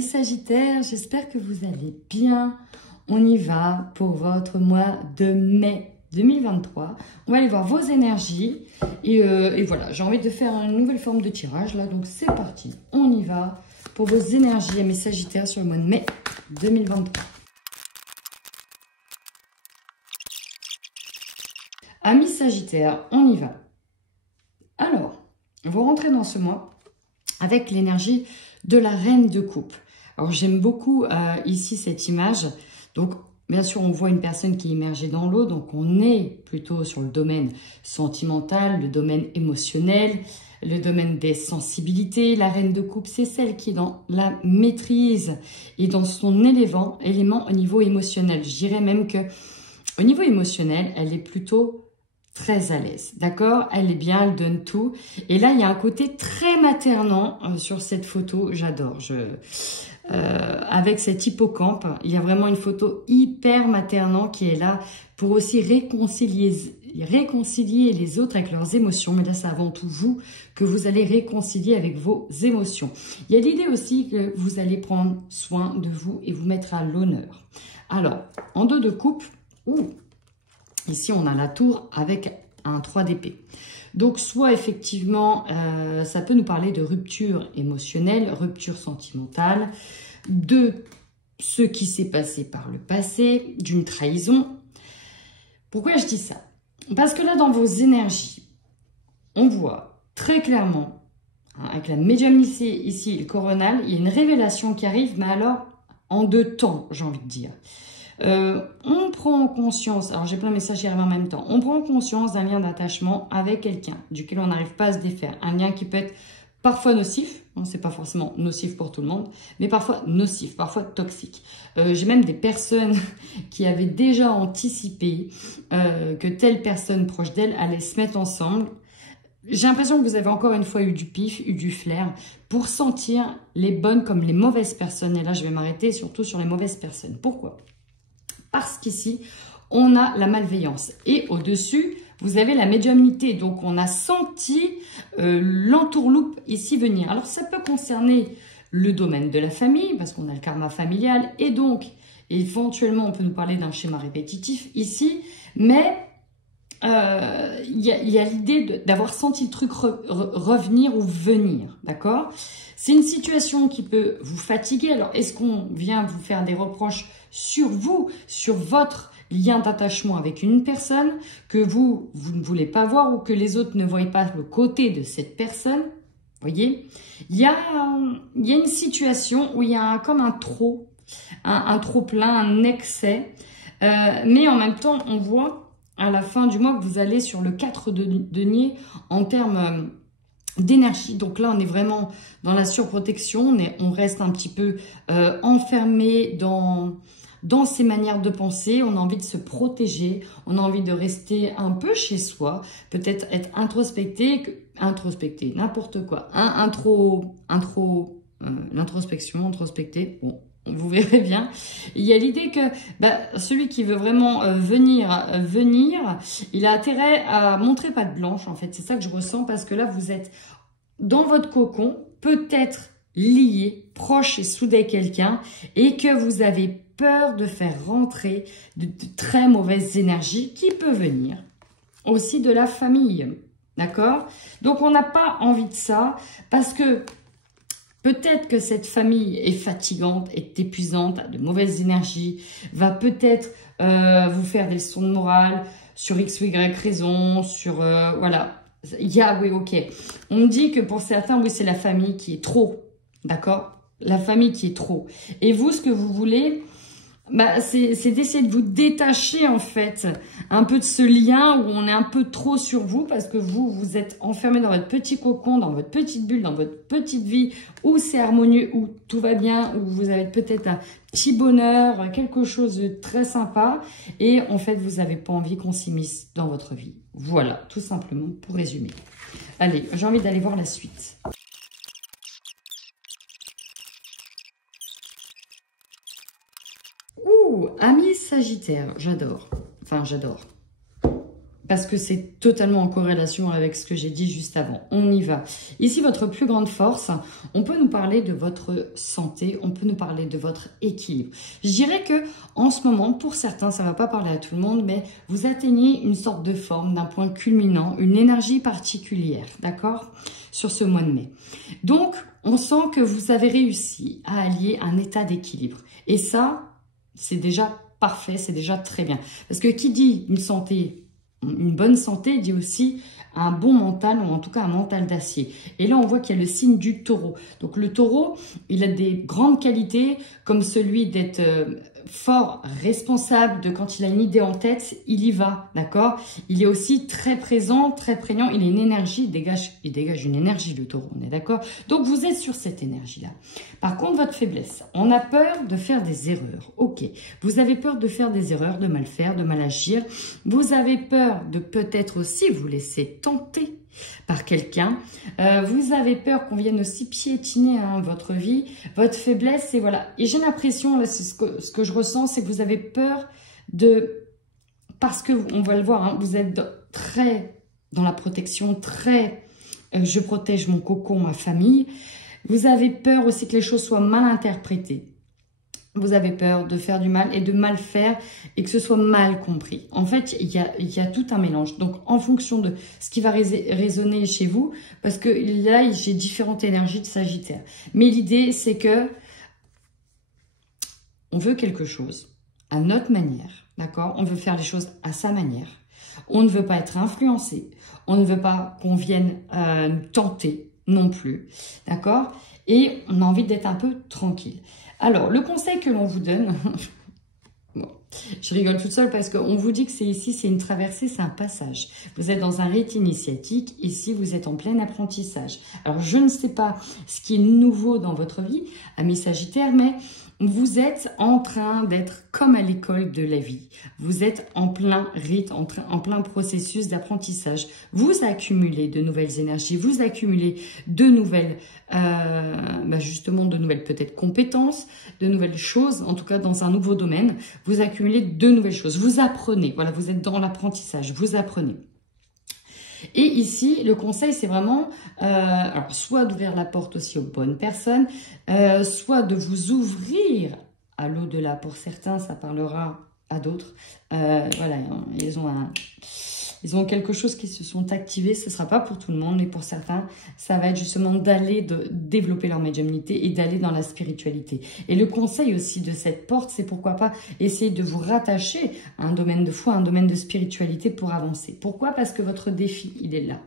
Amis Sagittaires, j'espère que vous allez bien. On y va pour votre mois de mai 2023. On va aller voir vos énergies. Et voilà, j'ai envie de faire une nouvelle forme de tirage là. Donc c'est parti, on y va pour vos énergies, amis Sagittaires, sur le mois de mai 2023. Amis Sagittaires, on y va. Alors, vous rentrez dans ce mois avec l'énergie de la reine de coupe. Alors, j'aime beaucoup ici cette image. Donc, bien sûr, on voit une personne qui est immergée dans l'eau. Donc, on est plutôt sur le domaine sentimental, le domaine émotionnel, le domaine des sensibilités. La reine de coupe, c'est celle qui est dans la maîtrise et dans son élément au niveau émotionnel. Je dirais même que au niveau émotionnel, elle est plutôt très à l'aise, d'accord? Elle est bien, elle donne tout. Et là, il y a un côté très maternant sur cette photo. J'adore. Avec cet hippocampe, il y a vraiment une photo hyper maternante qui est là pour aussi réconcilier les autres avec leurs émotions. Mais là, c'est avant tout vous que vous allez réconcilier avec vos émotions. Il y a l'idée aussi que vous allez prendre soin de vous et vous mettre à l'honneur. Alors, en dos de coupe, ici, on a la tour avec un 3 d'épée. Donc, soit effectivement, ça peut nous parler de rupture émotionnelle, rupture sentimentale, de ce qui s'est passé par le passé, d'une trahison. Pourquoi je dis ça? Parce que là, dans vos énergies, on voit très clairement, avec la médiumnicité ici, le coronal, il y a une révélation qui arrive, mais alors en deux temps, j'ai envie de dire. On prend conscience, alors j'ai plein de messages qui arrivent en même temps, on prend conscience d'un lien d'attachement avec quelqu'un duquel on n'arrive pas à se défaire. Un lien qui peut être parfois nocif, c'est pas forcément nocif pour tout le monde, mais parfois nocif, parfois toxique. J'ai même des personnes qui avaient déjà anticipé que telle personne proche d'elle allait se mettre ensemble. J'ai l'impression que vous avez encore une fois eu du pif, eu du flair pour sentir les bonnes comme les mauvaises personnes. Et là, je vais m'arrêter surtout sur les mauvaises personnes. Pourquoi ? Parce qu'ici, on a la malveillance. Et au-dessus, vous avez la médiumnité. Donc, on a senti l'entourloupe ici venir. Alors, ça peut concerner le domaine de la famille, parce qu'on a le karma familial. Et donc, éventuellement, on peut nous parler d'un schéma répétitif ici. Mais il y a l'idée d'avoir senti le truc revenir ou venir. D'accord ? C'est une situation qui peut vous fatiguer. Alors, est-ce qu'on vient vous faire des reproches sur vous, sur votre lien d'attachement avec une personne que vous ne voulez pas voir ou que les autres ne voient pas le côté de cette personne? Voyez, il y a une situation où il y a comme un trop plein, un excès, mais en même temps, on voit à la fin du mois que vous allez sur le 4 de denier en termes d'énergie. Donc là, on est vraiment dans la surprotection, on reste un petit peu enfermé dans ses manières de penser, on a envie de se protéger, on a envie de rester un peu chez soi, peut-être être introspecté, n'importe quoi, l'introspection, introspecté, bon, vous verrez bien. Il y a l'idée que celui qui veut vraiment venir, il a intérêt à montrer patte blanche, en fait, c'est ça que je ressens, parce que là, vous êtes dans votre cocon, peut-être lié, proche et soudé quelqu'un, et que vous avez peur de faire rentrer de très mauvaises énergies qui peuvent venir aussi de la famille, d'accord? Donc, on n'a pas envie de ça parce que peut-être que cette famille est fatigante, est épuisante, a de mauvaises énergies, va peut-être vous faire des leçons de morale sur X ou Y raison, sur... voilà. Oui, ok. On me dit que pour certains, oui, c'est la famille qui est trop, d'accord? La famille qui est trop. Et vous, ce que vous voulez... c'est d'essayer de vous détacher en fait un peu de ce lien où on est un peu trop sur vous parce que vous êtes enfermé dans votre petit cocon, dans votre petite bulle, dans votre petite vie où c'est harmonieux, où tout va bien, où vous avez peut-être un petit bonheur, quelque chose de très sympa et en fait vous n'avez pas envie qu'on s'immisce dans votre vie. Voilà, tout simplement pour résumer. Allez, j'ai envie d'aller voir la suite. Amis Sagittaires, j'adore. Enfin, j'adore. parce que c'est totalement en corrélation avec ce que j'ai dit juste avant. On y va. Ici, votre plus grande force, on peut nous parler de votre santé, on peut nous parler de votre équilibre. Je dirais que en ce moment, pour certains, ça ne va pas parler à tout le monde, mais vous atteignez une sorte de forme, d'un point culminant, une énergie particulière, d'accord, sur ce mois de mai. Donc, on sent que vous avez réussi à allier un état d'équilibre. Et ça, c'est déjà parfait, c'est déjà très bien. Parce que qui dit une santé, une bonne santé, dit aussi un bon mental, ou en tout cas un mental d'acier. Et là, on voit qu'il y a le signe du taureau. Donc le taureau, il a des grandes qualités, comme celui d'être fort, responsable, de quand il a une idée en tête, il y va, d'accord? Il est aussi très présent, très prégnant, il a une énergie, il dégage une énergie, le taureau, on est d'accord? Donc vous êtes sur cette énergie-là. Par contre, votre faiblesse, on a peur de faire des erreurs, ok. Vous avez peur de faire des erreurs, de mal faire, de mal agir. Vous avez peur de peut-être aussi vous laisser tenter par quelqu'un. Vous avez peur qu'on vienne aussi piétiner votre vie, votre faiblesse, et voilà. Et j'ai l'impression, là, c'est ce que je ressens, c'est que vous avez peur de... Parce que, on va le voir, hein, vous êtes très dans la protection, très... je protège mon cocon, ma famille. Vous avez peur aussi que les choses soient mal interprétées. Vous avez peur de faire du mal et de mal faire et que ce soit mal compris. En fait, il y a tout un mélange. Donc, en fonction de ce qui va résonner chez vous, parce que là, j'ai différentes énergies de Sagittaire. Mais l'idée, c'est que on veut quelque chose à notre manière, d'accord? On veut faire les choses à sa manière. On ne veut pas être influencé. On ne veut pas qu'on vienne nous tenter non plus, d'accord? Et on a envie d'être un peu tranquille. Alors, le conseil que l'on vous donne, bon, je rigole toute seule parce qu'on vous dit que c'est ici, c'est une traversée, c'est un passage. Vous êtes dans un rite initiatique, ici vous êtes en plein apprentissage. Alors, je ne sais pas ce qui est nouveau dans votre vie, amis Sagittaires, mais vous êtes en train d'être comme à l'école de la vie. Vous êtes en plein rite, en plein processus d'apprentissage. Vous accumulez de nouvelles énergies, vous accumulez de nouvelles, justement de nouvelles peut-être compétences, de nouvelles choses, en tout cas dans un nouveau domaine. Vous accumulez de nouvelles choses. Vous apprenez, voilà, vous êtes dans l'apprentissage, vous apprenez. Et ici, le conseil, c'est vraiment alors, soit d'ouvrir la porte aussi aux bonnes personnes, soit de vous ouvrir à l'au-delà. Pour certains, ça parlera à d'autres. Voilà, ils ont quelque chose qui se sont activés. Ce ne sera pas pour tout le monde, mais pour certains, ça va être justement d'aller développer leur médiumnité et d'aller dans la spiritualité. Et le conseil aussi de cette porte, c'est pourquoi pas essayer de vous rattacher à un domaine de foi, à un domaine de spiritualité pour avancer. Pourquoi? Parce que votre défi, il est là.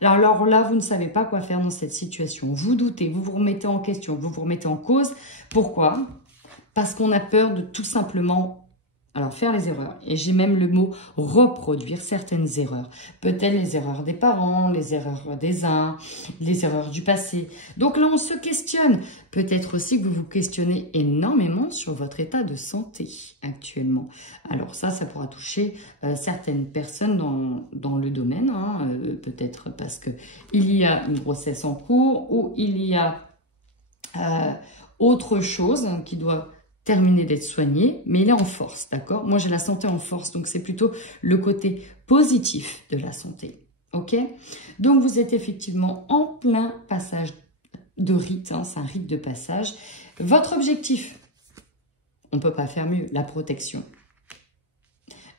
Alors là, vous ne savez pas quoi faire dans cette situation. Vous doutez, vous vous remettez en question, vous vous remettez en cause. Pourquoi? Parce qu'on a peur de tout simplement... Alors, faire les erreurs. Et j'ai même le mot reproduire certaines erreurs. Peut-être les erreurs des parents, les erreurs des uns, les erreurs du passé. Donc là, on se questionne. Peut-être aussi que vous vous questionnez énormément sur votre état de santé actuellement. Alors ça pourra toucher certaines personnes dans le domaine. Peut-être parce qu'il y a une grossesse en cours ou il y a autre chose qui doit... terminé d'être soigné, mais il est en force, d'accord? Moi, j'ai la santé en force, donc c'est plutôt le côté positif de la santé, ok? Donc, vous êtes effectivement en plein passage de rite, c'est un rite de passage. Votre objectif, on ne peut pas faire mieux, la protection.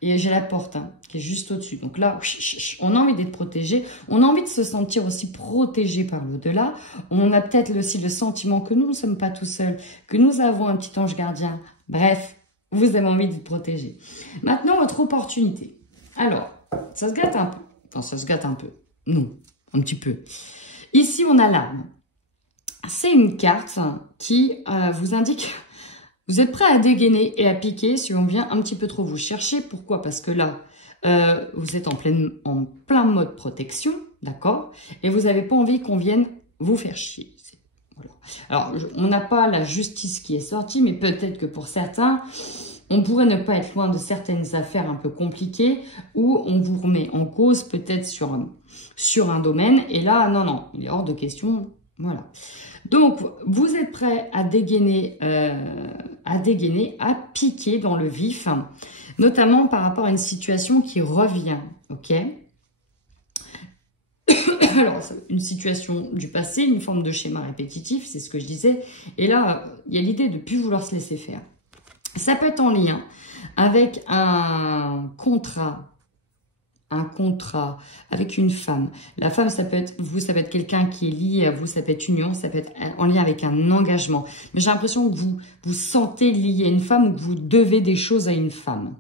Et j'ai la porte qui est juste au-dessus. Donc là, on a envie d'être protégé. On a envie de se sentir aussi protégé par l'au-delà. On a peut-être aussi le sentiment que nous ne sommes pas tout seuls, que nous avons un petit ange gardien. Bref, vous avez envie d'être protégé. Maintenant, votre opportunité. Alors, ça se gâte un peu. Enfin, ça se gâte un peu. Non, un petit peu. Ici, on a l'âme. C'est une carte qui vous indique... Vous êtes prêt à dégainer et à piquer si on vient un petit peu trop vous chercher. Pourquoi? Parce que là, vous êtes en plein mode protection, d'accord? Et vous n'avez pas envie qu'on vienne vous faire chier. Voilà. Alors, on n'a pas la justice qui est sortie, mais peut-être que pour certains, on pourrait ne pas être loin de certaines affaires un peu compliquées où on vous remet en cause peut-être sur un domaine. Et là, non, il est hors de question Voilà. Donc, vous êtes prêt à dégainer, à piquer dans le vif, notamment par rapport à une situation qui revient, ok? Alors, une situation du passé, une forme de schéma répétitif, c'est ce que je disais. Et là, il y a l'idée de ne plus vouloir se laisser faire. Ça peut être en lien avec un contrat avec une femme. La femme, ça peut être vous, ça peut être quelqu'un qui est lié à vous, ça peut être une union, ça peut être en lien avec un engagement. Mais j'ai l'impression que vous vous sentez lié à une femme ou que vous devez des choses à une femme.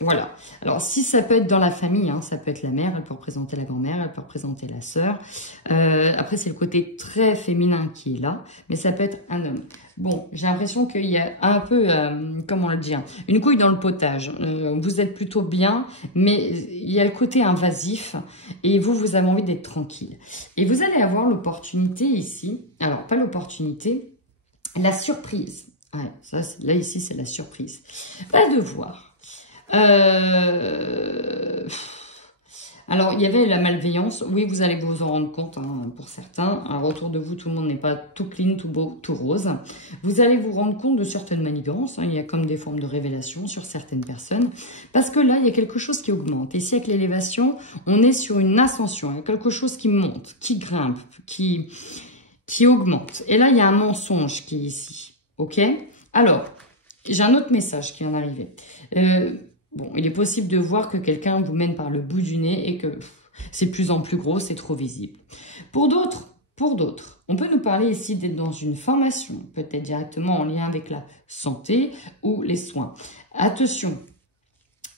Voilà. Alors, si ça peut être dans la famille, hein, ça peut être la mère, elle peut représenter la grand-mère, elle peut représenter la sœur. Après, c'est le côté très féminin qui est là, mais ça peut être un homme. Bon, j'ai l'impression qu'il y a un peu, comment le dire, une couille dans le potage. Vous êtes plutôt bien, mais il y a le côté invasif et vous avez envie d'être tranquille. Et vous allez avoir l'opportunité ici, alors pas l'opportunité, la surprise. Ouais, ça, là, ici, c'est la surprise. Pas de voir. Alors, il y avait la malveillance. Oui, vous allez vous en rendre compte, hein, pour certains. Alors, autour de vous, tout le monde n'est pas tout clean, tout beau, tout rose. Vous allez vous rendre compte de certaines manigances. Hein. Il y a comme des formes de révélation sur certaines personnes. Parce que là, il y a quelque chose qui augmente. Et ici, avec l'élévation, on est sur une ascension. Il y a quelque chose qui monte, qui grimpe, qui augmente. Et là, il y a un mensonge qui est ici. OK? Alors, j'ai un autre message qui vient d'arriver. Bon, il est possible de voir que quelqu'un vous mène par le bout du nez et que c'est de plus en plus gros, c'est trop visible. Pour d'autres, on peut nous parler ici d'être dans une formation, peut-être directement en lien avec la santé ou les soins. Attention,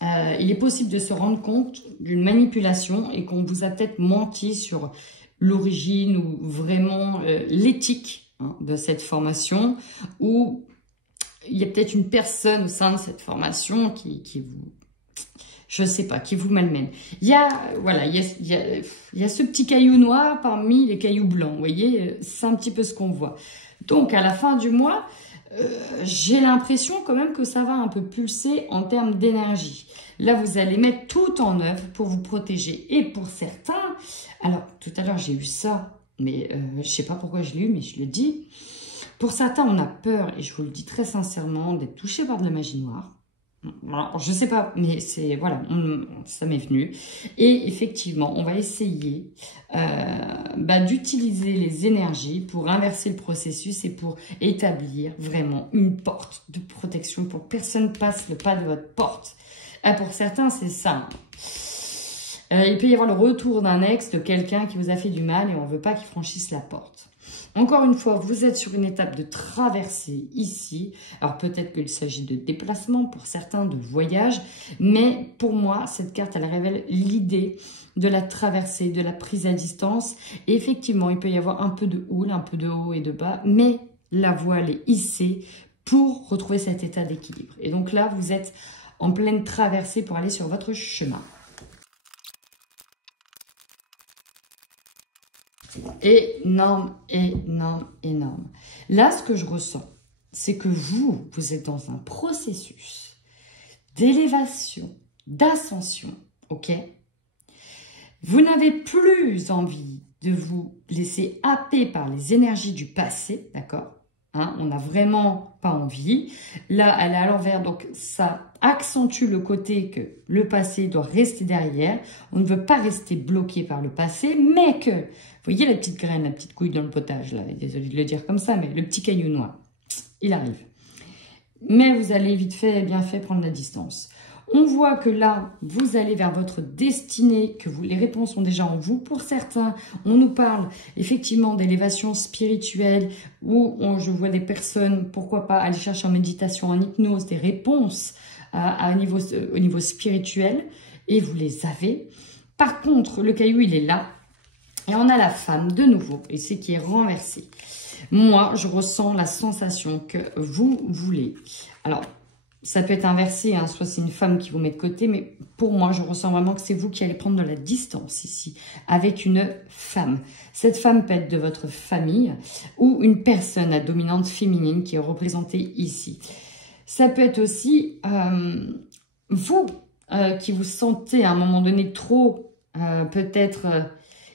il est possible de se rendre compte d'une manipulation et qu'on vous a peut-être menti sur l'origine ou vraiment l'éthique, hein, de cette formation, ou il y a peut-être une personne au sein de cette formation qui vous, je sais pas, qui vous malmène. Il y a, voilà, il y a ce petit caillou noir parmi les cailloux blancs, vous voyez, c'est un petit peu ce qu'on voit. Donc, à la fin du mois, j'ai l'impression quand même que ça va un peu pulser en termes d'énergie. Là, vous allez mettre tout en œuvre pour vous protéger. Et pour certains, alors, tout à l'heure, j'ai eu ça, mais je sais pas pourquoi je l'ai eu, mais je le dis. Pour certains, on a peur, et je vous le dis très sincèrement, d'être touché par de la magie noire. Alors, je sais pas, mais c'est, voilà, ça m'est venu. Et effectivement, on va essayer d'utiliser les énergies pour inverser le processus et pour établir vraiment une porte de protection pour que personne passe le pas de votre porte. Pour certains, c'est ça. Il peut y avoir le retour d'un ex, de quelqu'un qui vous a fait du mal et on ne veut pas qu'il franchisse la porte. Encore une fois, vous êtes sur une étape de traversée ici. Alors peut-être qu'il s'agit de déplacement, pour certains de voyage. Mais pour moi, cette carte, elle révèle l'idée de la traversée, de la prise à distance. Et effectivement, il peut y avoir un peu de houle, un peu de haut et de bas. Mais la voile est hissée pour retrouver cet état d'équilibre. Et donc là, vous êtes en pleine traversée pour aller sur votre chemin. Énorme, énorme, énorme. Là, ce que je ressens, c'est que vous êtes dans un processus d'élévation, d'ascension, ok? Vous n'avez plus envie de vous laisser happer par les énergies du passé, d'accord? Hein, on n'a vraiment pas envie. Là, elle est à l'envers, donc ça accentue le côté que le passé doit rester derrière. On ne veut pas rester bloqué par le passé, mais que, vous voyez la petite graine, la petite couille dans le potage, là, désolé de le dire comme ça, mais le petit caillou noir, il arrive. Mais vous allez vite fait, bien fait, prendre la distance. On voit que là, vous allez vers votre destinée, que les réponses sont déjà en vous. Pour certains, on nous parle effectivement d'élévation spirituelle où je vois des personnes, pourquoi pas, aller chercher en méditation, en hypnose, des réponses au niveau spirituel et vous les avez. Par contre, le caillou, il est là et on a la femme de nouveau et c'est qui est renversée. Moi, je ressens la sensation que vous voulez. Alors, ça peut être inversé, hein, soit c'est une femme qui vous met de côté, mais pour moi, je ressens vraiment que c'est vous qui allez prendre de la distance ici, avec une femme. Cette femme peut être de votre famille ou une personne à dominante féminine qui est représentée ici. Ça peut être aussi vous qui vous sentez à un moment donné trop, peut-être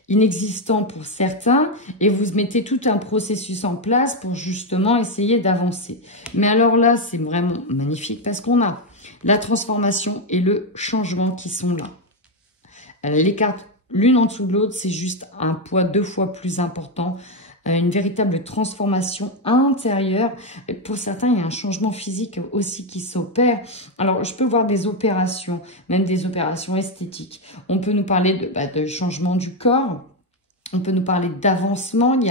inexistant pour certains et vous mettez tout un processus en place pour justement essayer d'avancer. Mais alors là, c'est vraiment magnifique parce qu'on a la transformation et le changement qui sont là. Les cartes l'une en dessous de l'autre, c'est juste un poids 2 fois plus important, une véritable transformation intérieure. Et pour certains, il y a un changement physique aussi qui s'opère. Alors, je peux voir des opérations, même des opérations esthétiques. On peut nous parler de changement du corps. On peut nous parler d'avancement. Il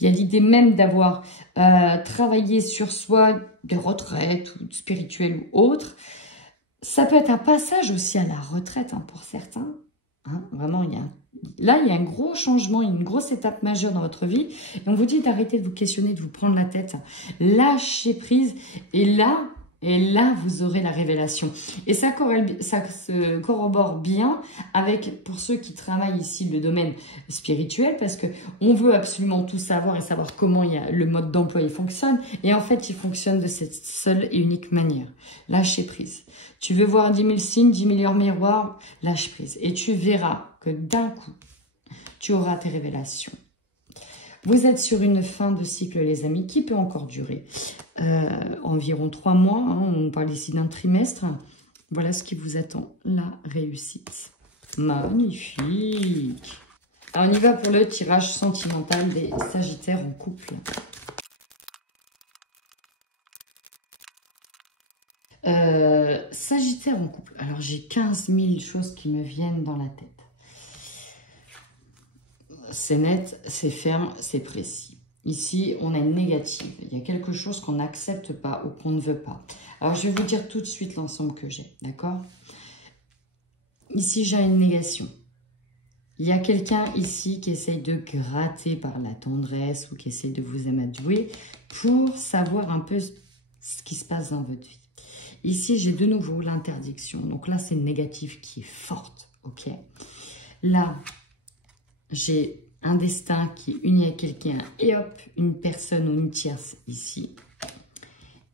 y a l'idée même d'avoir travaillé sur soi, de retraite ou spirituelle ou autre. Ça peut être un passage aussi à la retraite pour certains. Vraiment, là, il y a un gros changement, une grosse étape majeure dans votre vie. Et on vous dit d'arrêter de vous questionner, de vous prendre la tête. Lâchez prise. Et là, vous aurez la révélation. Et ça se corrobore bien avec, pour ceux qui travaillent ici, le domaine spirituel, parce que on veut absolument tout savoir et savoir comment le mode d'emploi fonctionne. Et en fait, il fonctionne de cette seule et unique manière. Lâchez prise. Tu veux voir 10 000 signes, 10 millions de miroirs, lâche prise. Et tu verras que d'un coup, tu auras tes révélations. Vous êtes sur une fin de cycle, les amis, qui peut encore durer environ 3 mois. On parle ici d'un trimestre. Voilà ce qui vous attend, la réussite. Magnifique. Alors, on y va pour le tirage sentimental des Sagittaires en couple. Sagittaire en couple. Alors, j'ai 15 000 choses qui me viennent dans la tête. C'est net, c'est ferme, c'est précis. Ici, on a une négative. Il y a quelque chose qu'on n'accepte pas ou qu'on ne veut pas. Alors, je vais vous dire tout de suite l'ensemble que j'ai, d'accord? Ici, j'ai une négation. Il y a quelqu'un ici qui essaye de gratter par la tendresse ou qui essaye de vous amadouer pour savoir un peu ce qui se passe dans votre vie. Ici, j'ai de nouveau l'interdiction. Donc là, c'est une négative qui est forte, ok? Là, j'ai un destin qui est uni à quelqu'un et hop, une personne ou une tierce ici.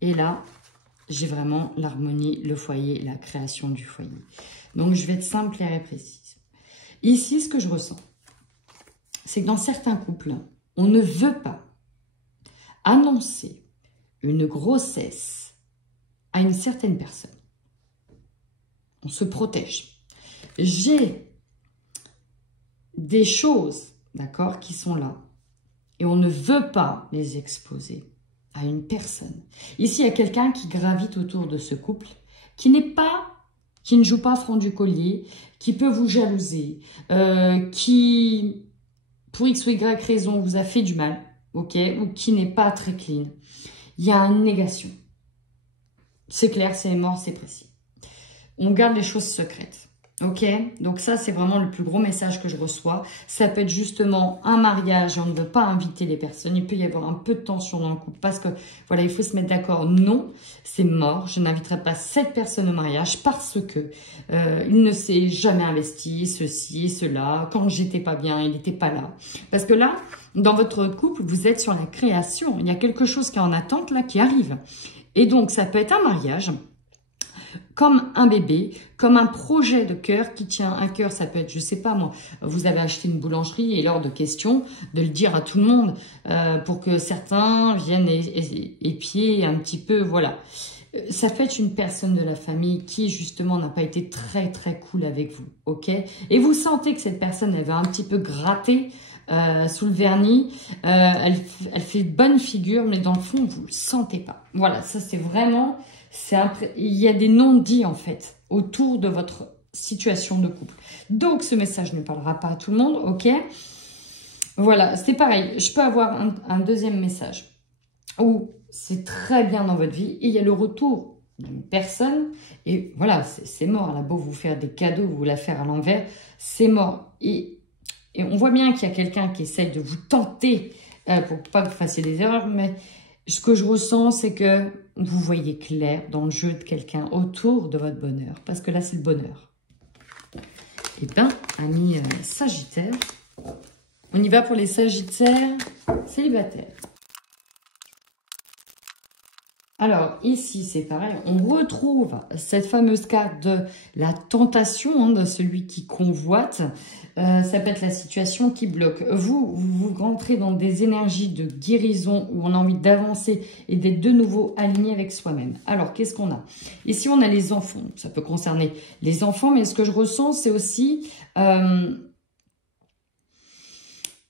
Et là, j'ai vraiment l'harmonie, le foyer, la création du foyer. Donc, je vais être simple, claire et précise. Ici, ce que je ressens, c'est que dans certains couples, on ne veut pas annoncer une grossesse à une certaine personne. On se protège. J'ai des choses, d'accord, qui sont là. Et on ne veut pas les exposer à une personne. Ici, il y a quelqu'un qui gravite autour de ce couple, qui ne joue pas franc du collier, qui peut vous jalouser, qui, pour X ou Y raison, vous a fait du mal, ok, ou qui n'est pas très clean. Il y a une négation. C'est clair, c'est mort, c'est précis. On garde les choses secrètes. Ok, donc ça, c'est vraiment le plus gros message que je reçois. Ça peut être justement un mariage et on ne veut pas inviter les personnes. Il peut y avoir un peu de tension dans le couple parce que, voilà, il faut se mettre d'accord. Non, c'est mort. Je n'inviterai pas cette personne au mariage parce que il ne s'est jamais investi, ceci, cela. Quand j'étais pas bien, il n'était pas là. Parce que là, dans votre couple, vous êtes sur la création. Il y a quelque chose qui est en attente là, qui arrive. Et donc, ça peut être un mariage, comme un bébé, comme un projet de cœur qui tient à cœur. Ça peut être, je sais pas moi, vous avez acheté une boulangerie et lors de question de le dire à tout le monde pour que certains viennent épier un petit peu, voilà. Ça peut être une personne de la famille qui justement n'a pas été très très cool avec vous, ok? Et vous sentez que cette personne, elle va un petit peu gratter sous le vernis, elle fait bonne figure, mais dans le fond, vous le sentez pas. Voilà, ça c'est vraiment... il y a des non-dits en fait autour de votre situation de couple. Donc ce message ne parlera pas à tout le monde, ok? Voilà, c'est pareil. Je peux avoir un deuxième message où c'est très bien dans votre vie et il y a le retour d'une personne et voilà, c'est mort. Elle a beau vous faire des cadeaux, vous la faire à l'envers, c'est mort. Et on voit bien qu'il y a quelqu'un qui essaye de vous tenter pour pas que vous fassiez des erreurs, mais ce que je ressens, c'est que vous voyez clair dans le jeu de quelqu'un autour de votre bonheur. Parce que là, c'est le bonheur. Eh bien, amis Sagittaires, on y va pour les Sagittaires célibataires. Alors, ici, c'est pareil, on retrouve cette fameuse carte de la tentation, hein, de celui qui convoite. Ça peut être la situation qui bloque. Vous rentrez dans des énergies de guérison où on a envie d'avancer et d'être de nouveau aligné avec soi-même. Alors, qu'est-ce qu'on a? Ici, on a les enfants. Ça peut concerner les enfants, mais ce que je ressens, c'est aussi...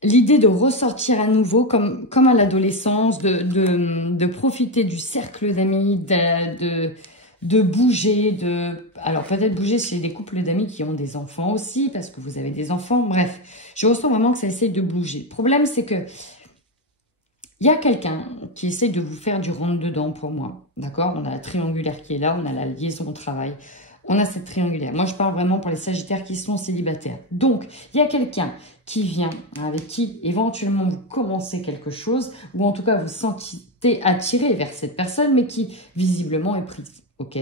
l'idée de ressortir à nouveau, comme à l'adolescence, de profiter du cercle d'amis, de bouger, alors peut-être bouger chez des couples d'amis qui ont des enfants aussi, parce que vous avez des enfants, bref. Je ressens vraiment que ça essaye de bouger. Le problème, c'est que il y a quelqu'un qui essaye de vous faire du rentre-dedans pour moi, d'accord? On a la triangulaire qui est là, on a la liaison au travail. On a cette triangulaire. Moi, je parle vraiment pour les sagittaires qui sont célibataires. Donc, il y a quelqu'un qui vient, avec qui éventuellement vous commencez quelque chose, ou en tout cas vous sentez attiré vers cette personne, mais qui visiblement est prise. Ok?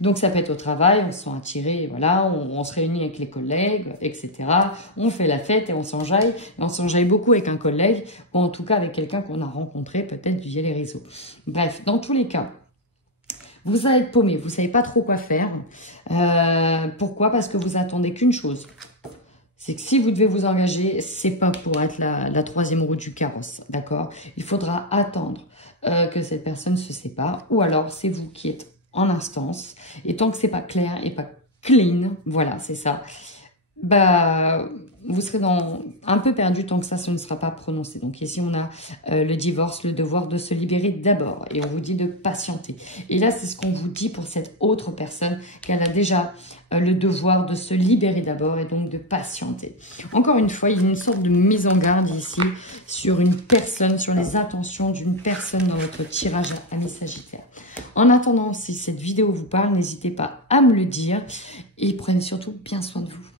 Donc, ça peut être au travail, on se sent attiré, voilà, on se réunit avec les collègues, etc. On fait la fête et on s'enjaille. Et on s'enjaille beaucoup avec un collègue, ou en tout cas avec quelqu'un qu'on a rencontré, peut-être via les réseaux. Bref, dans tous les cas, vous allez être paumé, vous ne savez pas trop quoi faire. Pourquoi? Parce que vous attendez qu'une chose. C'est que si vous devez vous engager, c'est pas pour être la troisième roue du carrosse, d'accord? Il faudra attendre que cette personne se sépare. Ou alors, c'est vous qui êtes en instance. Et tant que c'est pas clair et pas clean, voilà, c'est ça. Bah, vous serez un peu perdu tant que ça ne sera pas prononcé. Donc ici, on a le divorce, le devoir de se libérer d'abord. Et on vous dit de patienter. Et là, c'est ce qu'on vous dit pour cette autre personne, qu'elle a déjà le devoir de se libérer d'abord et donc de patienter. Encore une fois, il y a une sorte de mise en garde ici sur une personne, sur les intentions d'une personne dans votre tirage ami Sagittaire. En attendant, si cette vidéo vous parle, n'hésitez pas à me le dire et prenez surtout bien soin de vous.